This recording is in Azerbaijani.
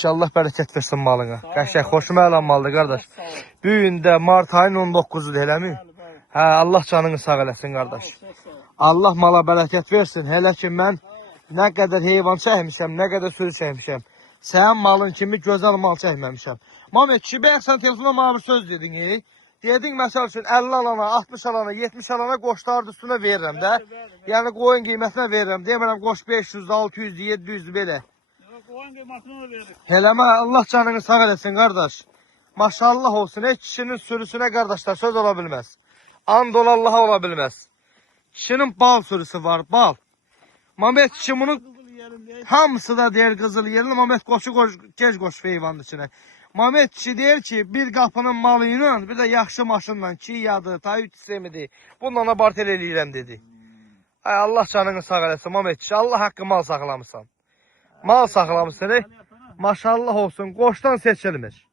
kişi Allah bərəkət versin malına. Qəşəng, xoşuma əlan maldır qardaş. Bu gün də mart ayının 19-udur, eləmi? Hə, Allah canını sağ eləsin qardaş. Allah mala bərəkət versin. Hələ ki mən nə qədər heyvan çəkmişəm, nə qədər sürü çəkmişəm. Sənin malın kimi gözəl mal çəkməmişəm. Mamet, kişi bəyək sən telefonda bana bir söz dedin, Dedin məsəl üçün 50 alana, 60 alana, 70 alana qoşlar üstünə verirəm də. Yəni qoyun qiymətinə verirəm. Demirəm qoş 500, 600, 700 belə. Qoyun qiymətinə verir. Eləmə, Allah canını sağ eləsin qardaş. Maşallah olsun, heç kişinin sürüsünə qardaşlar söz ola bilməz. And ol Allaha ola bilməz. Kişinin bal sürüsü var, bal. Mamet kişi bunu hamısı da deyir qızıl yerli. Mamet qoşu gec qoş heyvanın içine. Mamet kişi deyir ki, bir qapının malı ilə, bir də yaxşı maşınla, ki yadı, tayyüt sistemidir. Bundan abart eləyirəm dedi. Ay Allah canını sağ eləsin Mamet kişi. Allah haqqı mal saxlamısan. Mal saxlamısan. Maşallah olsun. Qoşdan seçilmir.